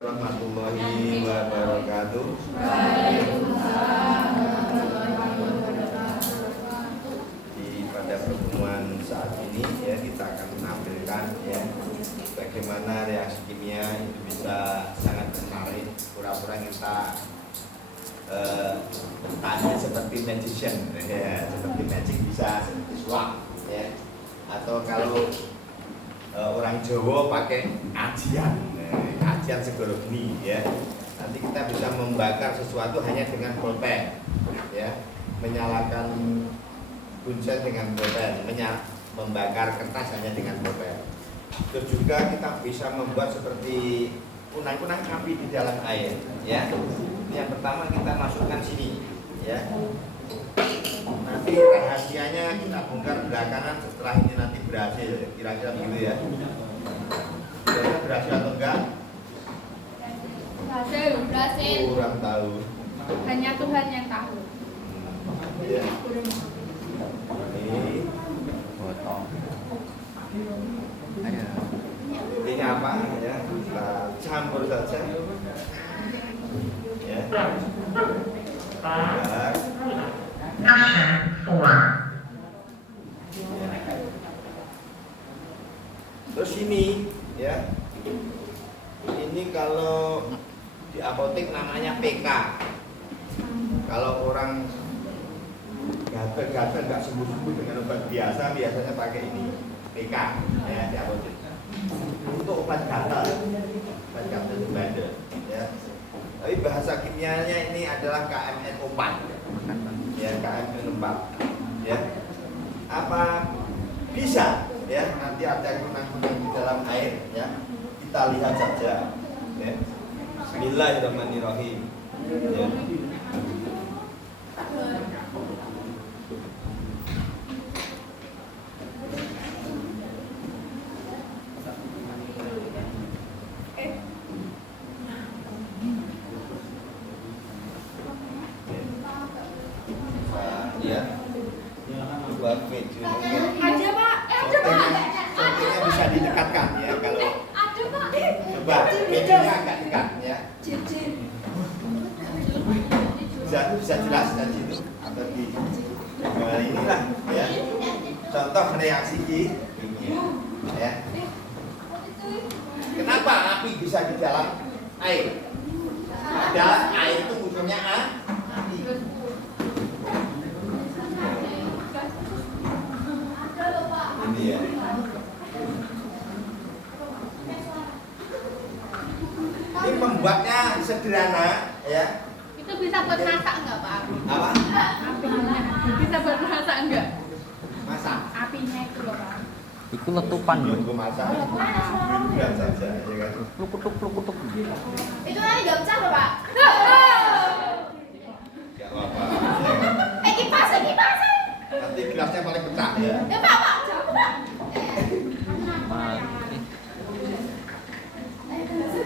Warahmatullahi wabarakatuh. Pada pertemuan saat ini ya kita akan menampilkan ya bagaimana reaksi kimia itu bisa sangat menarik. Pura-pura kita tanya seperti magician ya, seperti magic bisa seperti sulap ya. Atau kalau orang Jawa pakai ajian. Ajian segoro geni ya. Nanti kita bisa membakar sesuatu hanya dengan pulpen ya. Menyalakan bunsen dengan pulpen, membakar kertas hanya dengan pulpen. Terus juga kita bisa membuat seperti kunang-kunang api di dalam air ya. Yang pertama kita masukkan sini ya. Nanti rahasianya kita bongkar belakangan setelah ini nanti berhasil, kira-kira begitu ya. Kira-kira berhasil atau enggak? Berhasil. Kurang tahu. Hanya Tuhan yang tahu. Ya. Ini potong. ini apa ya? Kita campur saja. Ya. Bentar. Terus ini ya. Ini kalau di apotek namanya PK. Kalau orang gatel-gatel nggak sembuh-sembuh dengan obat biasa, biasanya pakai ini PK ya di apotek. Untuk obat gatal itu bandel ya. Tapi bahasa kimianya ini adalah KMN4 ya, KMN4 ya. Apa bisa ya nanti ada kunang-kunang di dalam air ya. Kita lihat saja ya. Bismillahirrahmanirrahim ya. Ya. Coba meja. Ada Pak. Contohnya bisa didekatkan ya kalau Ada Pak. coba mejanya agak dekat ya. Bisa jelas dari situ atau di inilah ya. Contoh reaksi kimia ya. Kenapa api bisa di dalam air? Padahal air itu musuhnya api. Ini ya. Ini membuatnya sederhana ya. Itu bisa buat masak enggak Pak? Apa? Apinya. Bisa buat masak enggak? Masak. Apinya itu loh Pak. Iku letupan lho. Untuk masak. Bukan saja ya kan. Plukutuk. Itu nanti enggak pecah loh Pak. Gak apa-apa. Ya kan? Kipas. Nanti gelasnya paling pecah ya. Ya Pak. Jauh Pak.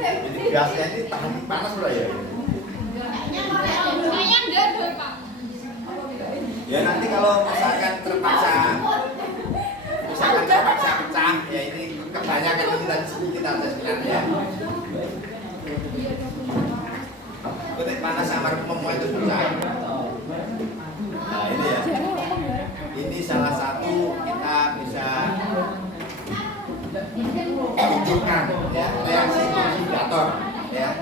Jadi gelasnya ini tahan panas pula ya. Kayaknya enggak deh Pak. Ya nanti kalau misalkan terpaksa pecah ya ini kebanyakan kita sedikit aja sebenarnya. Ketik panas samar semua itu pecah. Nah ini ya. Ini salah satu kita bisa tunjukkan ya reaksi oksidator ya.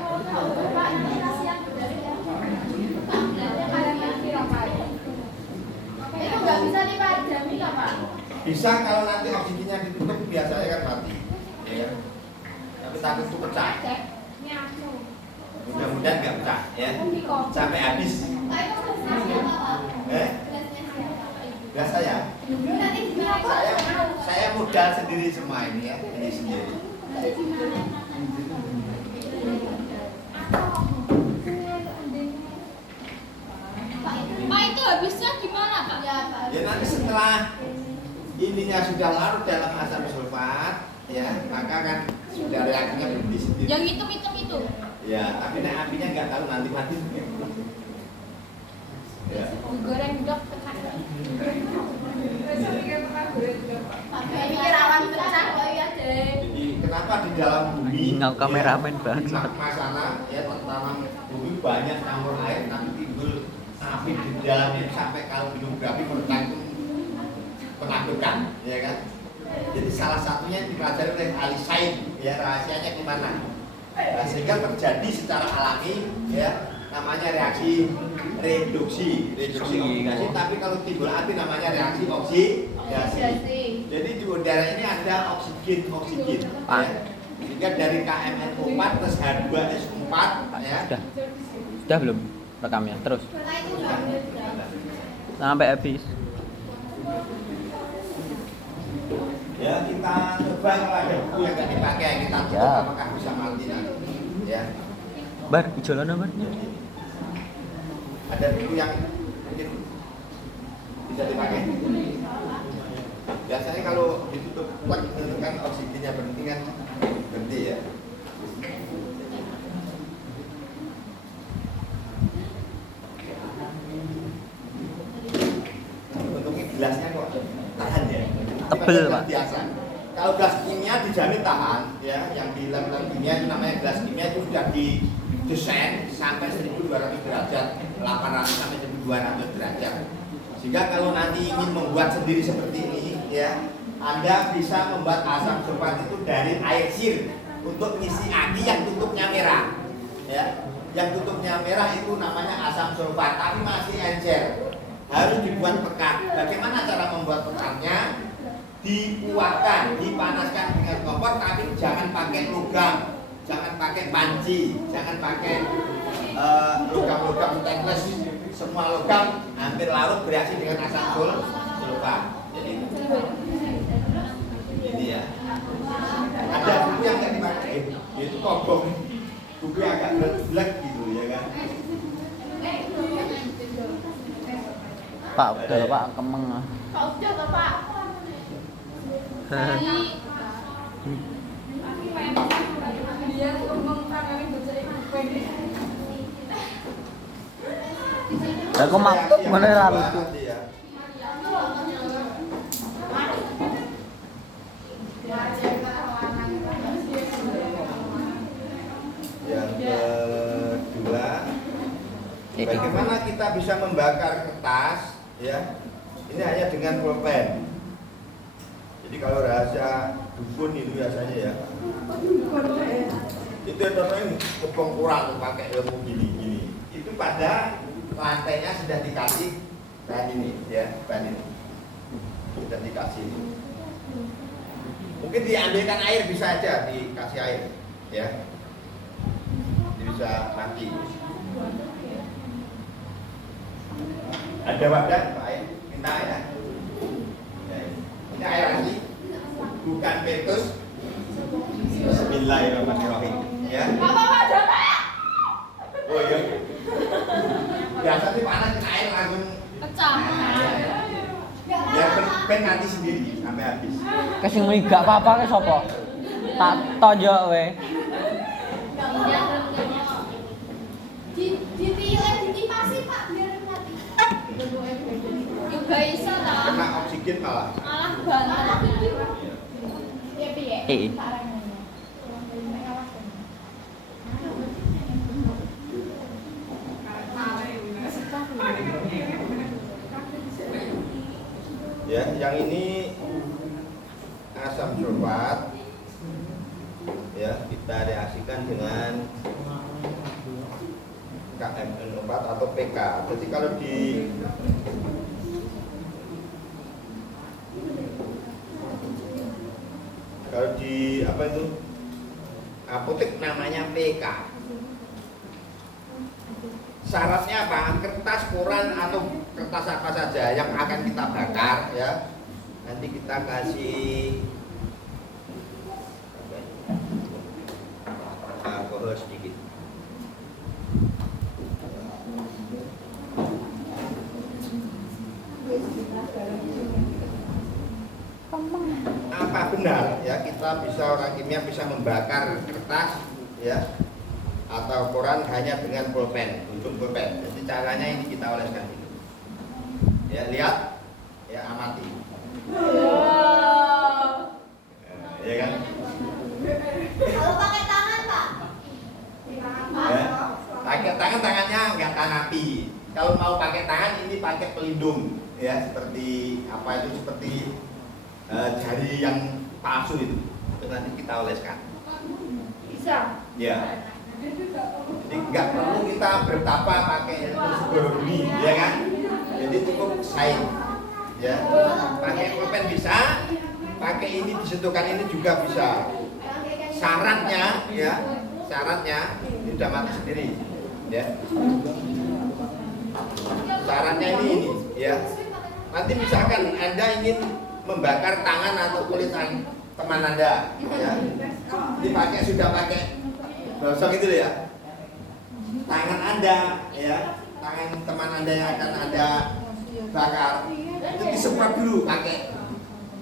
Itu enggak bisa nih Pak, jamin lah Pak. Bisa kalau nanti oksigennya ditutup biasanya kan mati ya. Tapi takut itu pecah. Mudah-mudahan nggak pecah ya. Sampai habis. Enggak saya. Saya modal sendiri semua ini ya, ini sendiri. Pak itu habisnya gimana Pak? Ya nanti setelah ininya sudah larut dalam asam sulfat ya, maka kan sudah reaksinya berhenti sendiri. Yang hitam itu. Ya, tapi nek apinya nggak tahu nanti mati. Ya. Goreng dok pecah. Jadi Mikir awan pecah kok ya deh. kenapa di dalam bumi Ingat kameramen di bangsat. magma sana ya tertanam bumi banyak campur air tapi timbul api di dalamnya sampai kalau gunung berapi meledak itu menakutkan, ya kan? Jadi salah satunya dipelajari oleh ahli sains, ya rahasianya di mana? Nah, sehingga terjadi secara alami, ya namanya reaksi reduksi, oksidasi. Tapi kalau timbul api namanya reaksi oksidasi. Jadi di udara ini ada oksigen, ya. Sehingga dari KMNO4 plus H2SO4, ya. Sudah belum rekamnya? Terus sampai habis. Ya kita coba kalau ada buku yang nggak dipakai kita tutup Ya. apakah bisa mati nanti, ya. Bar, jalan bar. Ada buku yang mungkin bisa dipakai. Biasanya kalau ditutup plug itu kan oksigennya berhenti kan berhenti ya. Untungnya gelasnya kok tahan ya. Tebel, Kan Pak. biasa. Kalau gelas kimia dijamin tahan ya, yang di lab-lab kimia itu namanya gelas kimia itu sudah didesain sampai 1200 derajat, 800 sampai 1200 derajat. Sehingga kalau nanti ingin membuat sendiri seperti ini ya, Anda bisa membuat asam sulfat itu dari air sir untuk ngisi aki yang tutupnya merah. Ya. Yang tutupnya merah itu namanya asam sulfat, tapi masih encer. Harus dibuat pekat. Bagaimana cara membuat pekatnya? Dikuatkan, dipanaskan dengan kompor, tapi jangan pakai logam, jangan pakai panci, jangan pakai logam-logam stainless. Semua logam hampir larut bereaksi dengan asam sulfat. Jadi ini ya. Ada buku yang nggak dipakai, yaitu kobong. Buku yang agak gelap gitu ya kan. Pak, udah Pak, kemeng. Pak udah toh, Pak. Jadi dia ngomong tangannya baca ini. Aku mabuk mana lalu tuh. Iya. Yang kedua, bagaimana kita bisa membakar kertas ya? Ini hanya dengan pulpen. Jadi kalau rahasia dukun itu biasanya ya, itu contohnya kepong kurang pakai ilmu gini. Itu pada lantainya sudah dikasih bahan ini ya, bahan ini sudah dikasih ini. Mungkin diambilkan air bisa aja, dikasih air ya. Ini bisa mati. Ada wadah Pak air, minta ya. Ini air asli, bukan petus. Bismillahirrahmanirrahim. Ya. Pak, jangan. Oh iya. Biasa sih panas air langsung Pecah. biar pen nanti sendiri sampai habis. Kasih muni gak apa-apa ke sapa? Tak tonjok we. Ditipasi Pak biar mati. Juga iso ta. Kena oksigen malah. Malah banget. Ya piye? Ya, yang ini asam sulfat. Ya, kita reaksikan dengan KMNO4 atau PK. Jadi kalau di apa itu apotek namanya PK. Syaratnya apa? Kertas, koran atau kertas apa saja yang akan kita bakar ya. Nanti kita kasih alkohol sedikit. Apa benar ya kita bisa orang kimia bisa membakar kertas ya atau koran hanya dengan pulpen, ujung pulpen. Jadi caranya ini kita oleskan dulu. Ya lihat, ya amati. Ya kan? Ya. Pakai tangannya nggak tahan api. Kalau mau pakai tangan ini pakai pelindung, ya seperti apa itu seperti jari yang palsu itu nanti kita oleskan. Bisa. Ya. Jadi nggak perlu kita bertapa pakai segoro gini, ya kan? Jadi cukup sain, ya. Pakai pulpen bisa, pakai ini disentuhkan ini juga bisa. Syaratnya, ya, syaratnya ini udah mati sendiri, ya. Syaratnya ini, ya. Nanti misalkan Anda ingin membakar tangan atau kulit teman Anda, ya. Dipakai sudah pakai gosok itu ya. Tangan Anda, ya, tangan teman Anda yang akan Anda bakar itu disemprot dulu pakai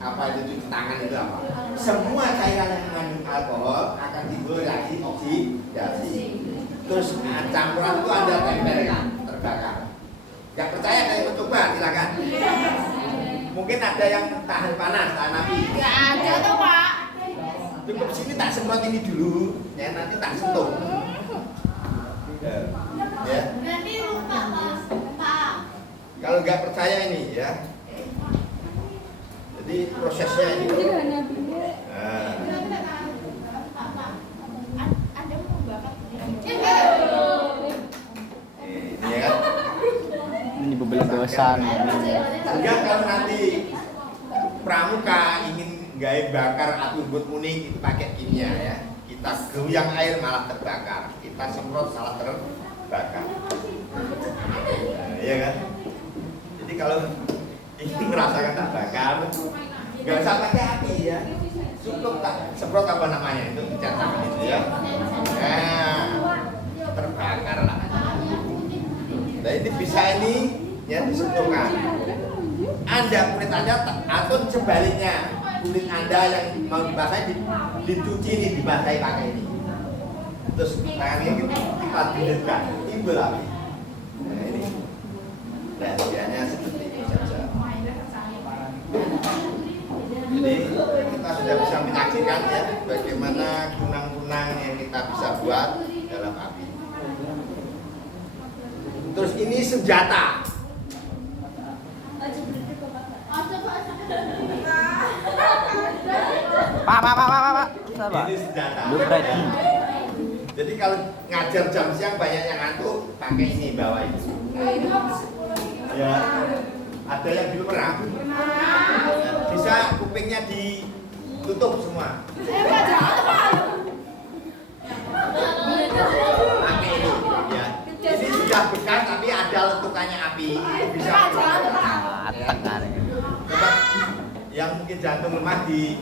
apa itu cuci tangan itu apa? Semua cairan yang mengandung alkohol akan timbul reaksi oksidasi. Terus campuran itu Anda tempelkan terbakar. Gak percaya kalau coba silakan. Mungkin ada yang tahan panas, tahan api. Gak ada tuh Pak. Cukup sini tak semprot ini dulu, ya nanti tak sentuh. Ya. Nanti lupa Pak. Kalau nggak percaya ini, ya. Jadi prosesnya ini. Nah, Anda mau bakar? ini ya kan. Ini bebelah dosan. Sehingga kalau nanti pramuka ingin gaya bakar api unggun kuning itu pakai kimia ya. Kita goyang air malah terbakar. Kita semprot salah terbakar. Nah, iya kan? Jadi kalau ingin merasakan terbakar, nggak usah pakai api ya. Cukup tak semprot apa namanya itu dicatat itu ya. Nah, terbakar lah. Nah ini bisa ini ya disentuhkan. Kulit Anda atau sebaliknya kulit Anda yang mau dibasahi dicuci ini dibasahi pakai ini. Terus tangannya kita dilirkan timbul api. Nah ini rahasianya seperti itu saja. Jadi kita sudah bisa menyaksikan ya bagaimana kunang-kunang yang kita bisa buat dalam api. Terus ini senjata. Pak. Sabar. Ini senjata. Belum ready. Jadi kalau ngajar jam siang banyak yang ngantuk, pakai ini bawa ini. Ya, ada yang belum pernah. Bisa kupingnya ditutup semua. Pakai ini, ya. Ini sudah bekas tapi ada letukannya api. Itu bisa. Mateng kan. Coba yang mungkin jantung lemah di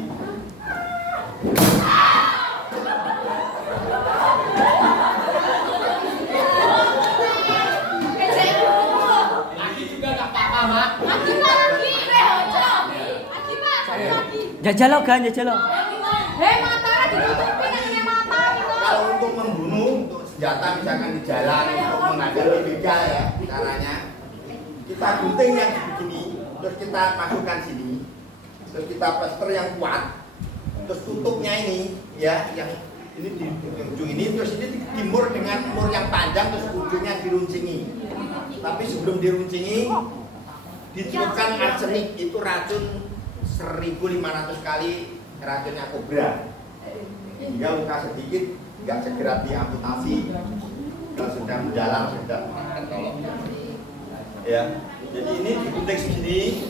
Jajal lo kan, jajal lo. kalau untuk membunuh, untuk senjata misalkan di jalan, untuk menghadapi begal ya caranya, kita gunting yang begini, terus kita masukkan sini, terus kita plester yang kuat, terus tutupnya ini ya, yang ini di ujung ini, terus ini dimur dengan mur yang panjang, terus ujungnya diruncingi. Tapi sebelum diruncingi, ditiupkan arsenik, itu racun 1.500 kali racunnya kobra. Hingga luka sedikit nggak segera diamputasi, kalau sudah menjalar sudah tertolong. Ya, jadi ini digunting segini,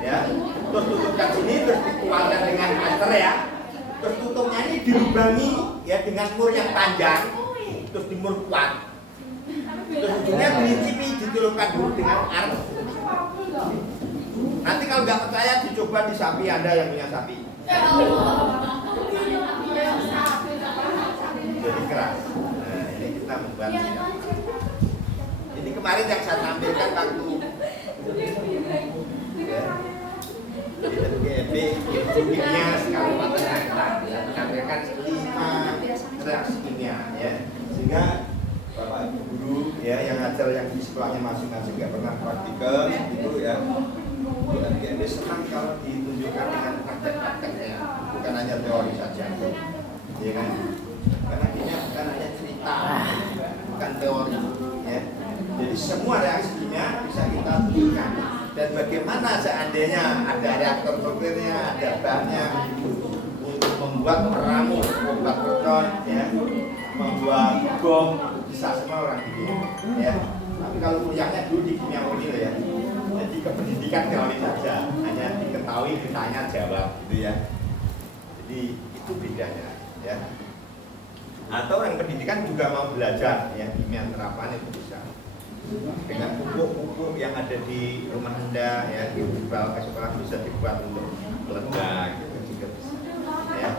ya, terus tutupkan sini, terus dikuatkan dengan plaster ya, terus tutupnya ini dilubangi ya dengan mur yang panjang, terus dimur kuat, terus ujungnya dilicipi, ditulupkan dulu dengan arus. Nanti kalau nggak percaya dicoba di sapi Anda yang punya sapi. Jadi keras. Nah, ini kita membuat ini kemarin yang saya tampilkan waktu ya, di FGB kimia Kabupaten Tangerang ya, menampilkan 5 reaksi kimia ya, sehingga Bapak Ibu guru ya yang ngajar yang di sekolahnya masing-masing nggak pernah praktikal itu ya. FGB senang kalau ditunjukkan dengan praktek-prakteknya, bukan hanya teori saja, ya kan? Karena ini bukan hanya cerita. Dan bagaimana seandainya ada reaktor nuklirnya, ada bahannya untuk membuat meramu obat proton, ya, membuat bom, bisa semua orang kimia, ya. Tapi kalau kuliahnya dulu di kimia murni ya, jadi kependidikan teori saja, hanya diketahui, ditanya jawab, gitu ya. Jadi itu bedanya, ya. Atau orang pendidikan juga mau belajar, ya, kimia terapan itu bisa. Dengan pupuk-pupuk yang ada di rumah Anda, ya, dibawa ke sekolah bisa dibuat untuk meledak, gitu juga bisa, ya.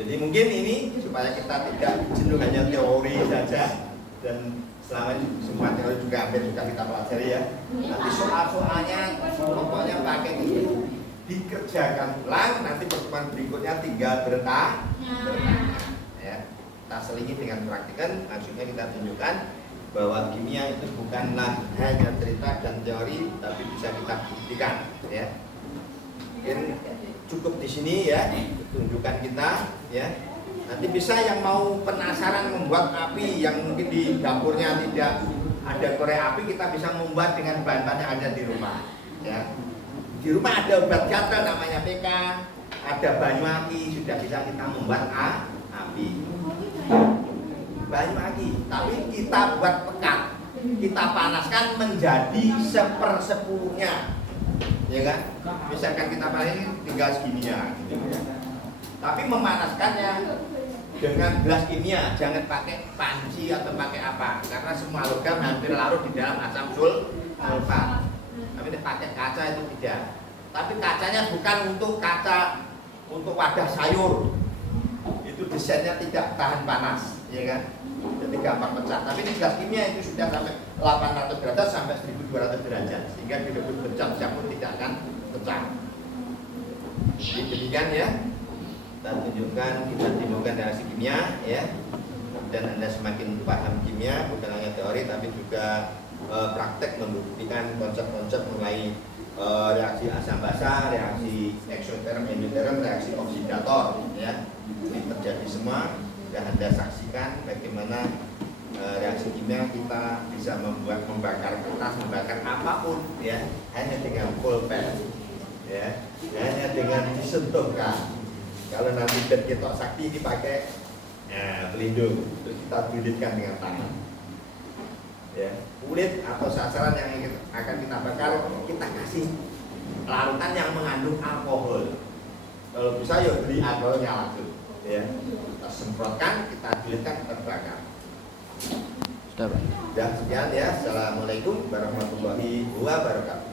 Jadi mungkin ini supaya kita tidak jenuh hanya teori saja, dan selama ini semua teori juga hampir juga kita pelajari, ya. Nanti soal-soalnya pokoknya pakai itu dikerjakan ulang, nanti pertemuan berikutnya tinggal bertanya, ya. Kita selingi dengan praktikan, maksudnya kita tunjukkan bahwa kimia itu bukanlah hanya cerita dan teori, tapi bisa kita buktikan, ya. Mungkin cukup di sini, ya, tunjukkan kita, ya. Nanti bisa yang mau penasaran membuat api yang mungkin di dapurnya tidak ada korek api, kita bisa membuat dengan bahan-bahan yang ada di rumah, ya. Di rumah ada obat gatal namanya PK, ada banyu aki, sudah bisa kita membuat api. Banyu aki, tapi kita buat pekat, kita panaskan menjadi 1/10-nya, ya kan? Misalkan kita panen tinggal segininya, gitu ya. Tapi memanaskannya dengan gelas kimia, jangan pakai panci atau pakai apa, karena semua logam hampir larut di dalam asam sulfat. Tapi pakai kaca itu tidak. Tapi kacanya bukan untuk kaca untuk wadah sayur. Itu desainnya tidak tahan panas, ya kan? Jadi gampang pecah. Tapi di gelas kimia itu sudah sampai 800 derajat sampai 1200 derajat, sehingga direbus berjam-jam pun tidak akan pecah. Jadi demikian, ya. Kita tunjukkan, kita timbulkan reaksi kimia, ya. Dan Anda semakin paham kimia, bukan hanya teori tapi juga praktek membuktikan konsep-konsep mulai reaksi asam basa, reaksi eksoterm, endoterm, reaksi oksidator, ya. Ini terjadi semua. Dan Anda saksikan bagaimana reaksi kimia kita bisa membakar kertas, membakar apapun, ya, hanya dengan pulpen, ya, hanya dengan disentuhkan. Kalau nanti bed ketok sakti dipakai, ya, pelindung, terus kita bulitkan dengan tangan, ya. Kulit atau sasaran yang akan kita bakar, kita kasih larutan yang mengandung alkohol. Kalau bisa ya beli alkoholnya langsung, ya. Kita semprotkan, kita bulitkan, kita bakar. Sudah, Pak. Dan sekian, ya. Assalamualaikum warahmatullahi wabarakatuh.